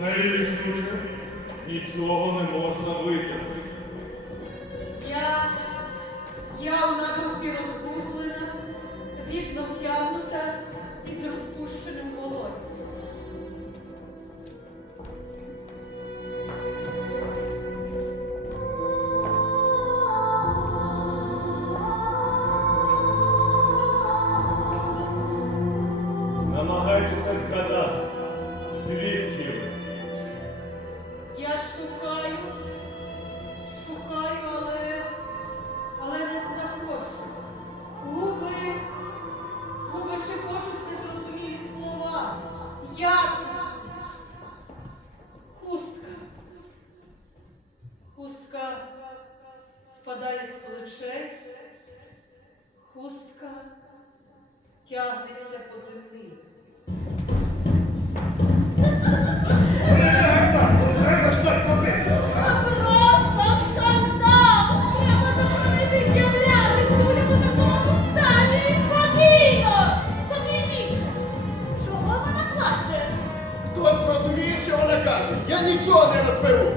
неї штучка нічого не можна витягнути. Шукаю, шукаю, але, але не знаходжу. Губи, губи шепочуть незрозумілі слова. Ясно. Хустка. Хустка спадає з плечей. Хустка тягнеться по землі. Я нічого не розберу.